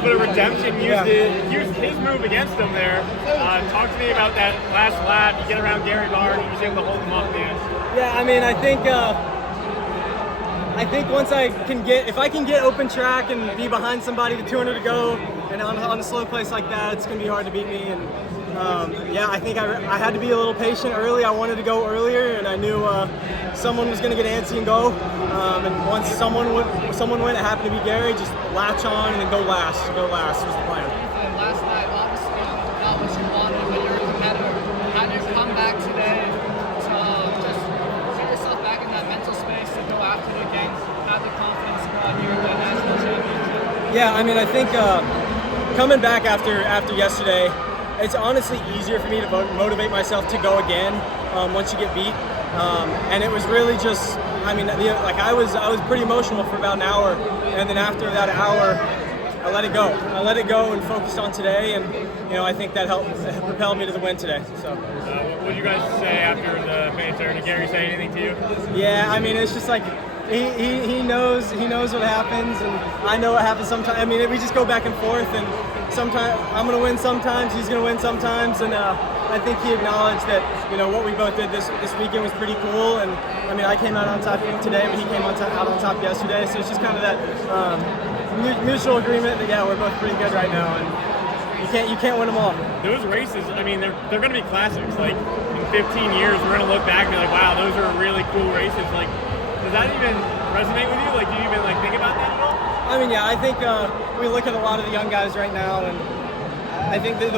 little bit of redemption, used his move against him there. Talk to me about that last lap. You get around Gary Barnes, he was able to hold him up, man. Yeah, I mean, I think once if I can get open track and be behind somebody to 200 to go, and on a slow place like that, it's gonna be hard to beat me. And yeah, I think I had to be a little patient early. I wanted to go earlier, and I knew someone was gonna get antsy and go. And once someone went, it happened to be Gary. Just latch on and then go last. Go last was the plan. Last night, obviously, not what you wanted, but you're a competitor. How did you come back today to just put yourself back in that mental space to go after the game, have the confidence to go out here and win national championship? Yeah, I mean, I think coming back after yesterday, it's honestly easier for me to motivate myself to go again once you get beat. And it was really just, I mean, I was pretty emotional for about an hour, and then after that hour, I let it go. I let it go and focused on today, and I think that helped propel me to the win today. So. What did you guys say after the finish there? Did Gary say anything to you? Yeah, I mean, it's just like he knows what happens, and I know what happens sometimes. I mean, we just go back and forth, and sometimes I'm gonna win, sometimes he's gonna win, sometimes, and I think he acknowledged that what we both did this weekend was pretty cool, and I mean, I came out on top today, but he came out on top yesterday, so it's just kind of that mutual agreement that yeah, we're both pretty good right now, and you can't win them all. Those races, I mean, they're going to be classics. Like in 15 years, we're going to look back and be like, wow, those are really cool races. Like, does that even resonate with you? Like, do you even think about that at all? I mean, yeah, I think we look at a lot of the young guys right now, and I think that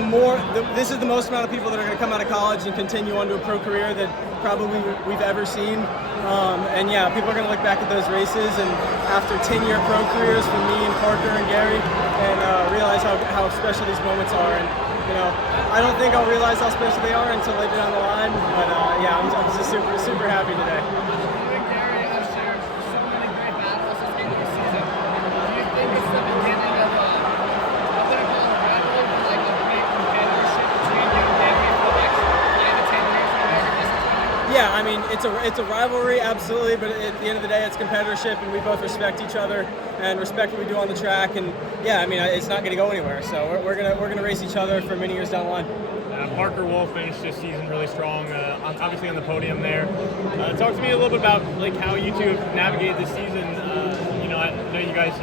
this is the most amount of people that are going to come out of college and continue on to a pro career that probably we've ever seen. And yeah, people are going to look back at those races and after 10-year pro careers for me and Parker and Gary, and realize how special these moments are. And I don't think I'll realize how special they are until later down the line. But yeah, I'm just super happy today. Yeah, I mean, it's a rivalry, absolutely, but at the end of the day, it's competitorship, and we both respect each other and respect what we do on the track. And yeah, I mean, it's not going to go anywhere. So we're gonna race each other for many years down the line. Parker Wolf finished this season really strong, obviously on the podium there. Talk to me a little bit about how you two have navigated this season. I know you guys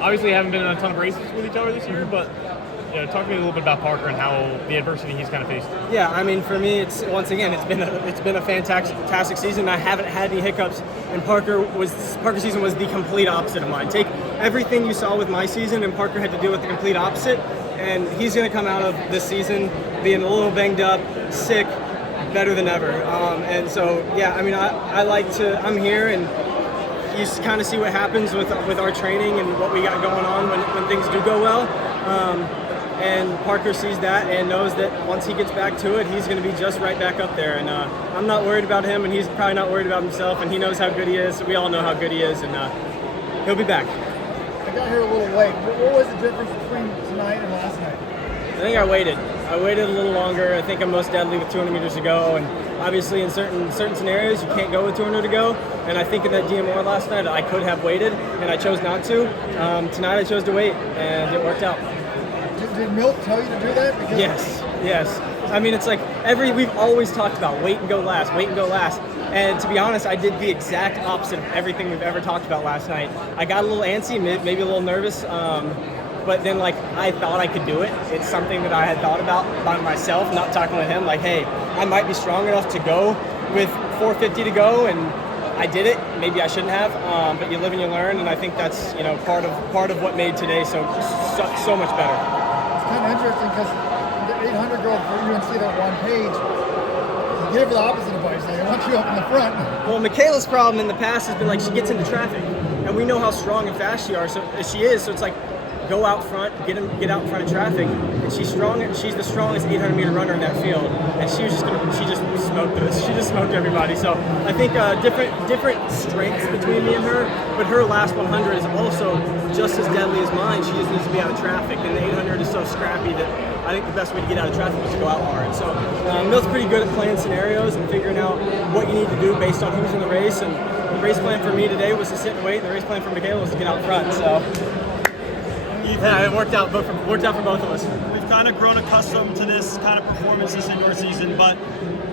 obviously haven't been in a ton of races with each other this year, but. Talk to me a little bit about Parker and how the adversity he's kind of faced. Yeah, I mean, for me, it's been a fantastic season. I haven't had any hiccups, and Parker's season was the complete opposite of mine. Take everything you saw with my season, and Parker had to deal with the complete opposite. And he's going to come out of this season being a little banged up, sick, better than ever. And so, yeah, I mean, I'm here, and you kind of see what happens with our training and what we got going on when things do go well. And Parker sees that and knows that once he gets back to it, he's going to be just right back up there. And I'm not worried about him, and he's probably not worried about himself, and he knows how good he is. We all know how good he is, and he'll be back. I got here a little late. What was the difference between tonight and last night? I think I waited a little longer. I think I'm most deadly with 200 meters to go, and obviously in certain scenarios you can't go with 200 to go. And I think in that DMR last night I could have waited, and I chose not to. Tonight I chose to wait, and it worked out. Did Milt tell you to do that? Yes. I mean, it's like we've always talked about wait and go last. And to be honest, I did the exact opposite of everything we've ever talked about last night. I got a little antsy, maybe a little nervous, but then I thought I could do it. It's something that I had thought about by myself, not talking with him. Hey, I might be strong enough to go with 450 to go, and I did it. Maybe I shouldn't have, but you live and you learn, and I think that's part of what made today so much better. Kind of interesting because the 800 girl for UNC that one page, you gave her the opposite advice. They want you up in the front. Well, Michaela's problem in the past has been she gets into traffic, and we know how strong and fast she is. So it's go out front, get out in front of traffic, and she's strong. She's the strongest 800 meter runner in that field, and she just smoked us. She just smoked everybody. So I think different strengths between me and her, but her last 100 is also just as deadly as mine. She just needs to be out of traffic, and the 800 is so scrappy that I think the best way to get out of traffic is to go out hard. So Milt's pretty good at playing scenarios and figuring out what you need to do based on who's in the race. And the race plan for me today was to sit and wait. The race plan for Michaela was to get out front. So. Keith, Yeah, it worked out for both of us. we've kind of grown accustomed to this kind of performance this indoor season, but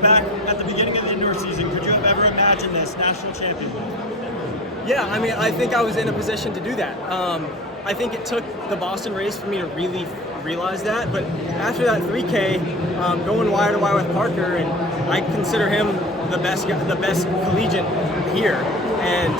back at the beginning of the indoor season, could you have ever imagined this, national champion? Yeah, I mean, I think I was in a position to do that. I think it took the Boston race for me to really realize that. But after that 3K, going wire to wire with Parker, and I consider him the best collegiate here, and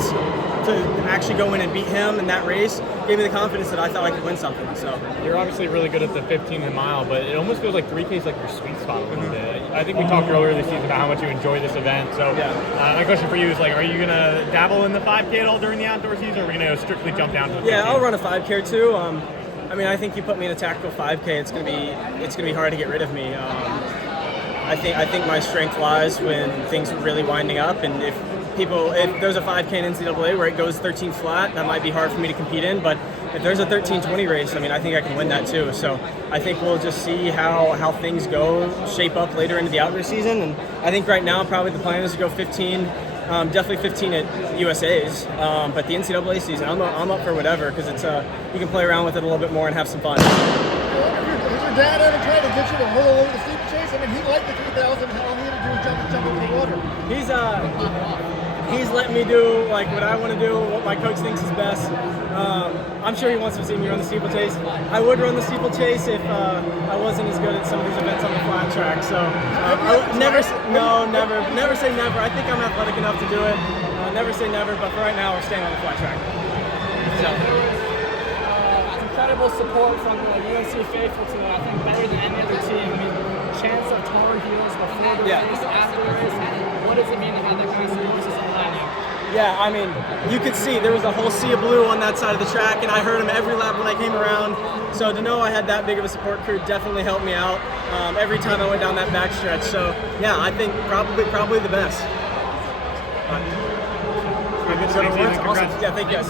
to actually go in and beat him in that race gave me the confidence that I thought I could win something. So You're obviously really good at the 15 mile, but it almost feels like 3K is like your sweet spot a little bit. I think we talked earlier this season about how much you enjoy this event. So my question for you is, like, are you gonna dabble in the 5K at all during the outdoor season, or are we gonna strictly jump down to the 15? yeah, I'll run a 5K too. I mean, I think you put me in a tactical 5K, it's gonna be hard to get rid of me. I think my strength lies when things are really winding up, and if there's a 5K in NCAA where it goes 13 flat, that might be hard for me to compete in. But if there's a 13:20 race, I mean, I think I can win that too. So I think we'll just see how things shape up later into the outdoor season. And I think right now probably the plan is to go 15, definitely 15 at USA's. But the NCAA season, I'm up for whatever, because it's you can play around with it a little bit more and have some fun. Has your dad ever tried to get you to roll over the steeplechase? I mean, he liked the 3,000. All he had to do was jump over the water. He's letting me do like what I want to do, what my coach thinks is best. I'm sure he wants to see me run the steeplechase. I would run the steeplechase if I wasn't as good at some of these events on the flat track. So never say never. I think I'm athletic enough to do it. Never say never, but for right now, we're staying on the flat track. So. Incredible support from the UNC faithful today. I think better than any other team. I mean, chance of Tar Heels before the race, after the race. What does it mean to have that kind of support system behind you? Yeah, I mean, you could see there was a whole sea of blue on that side of the track, and I heard him every lap when I came around. So to know I had that big of a support crew definitely helped me out every time I went down that backstretch. So yeah, I think probably the best. Good to go to work. Awesome. Yeah, thank you guys.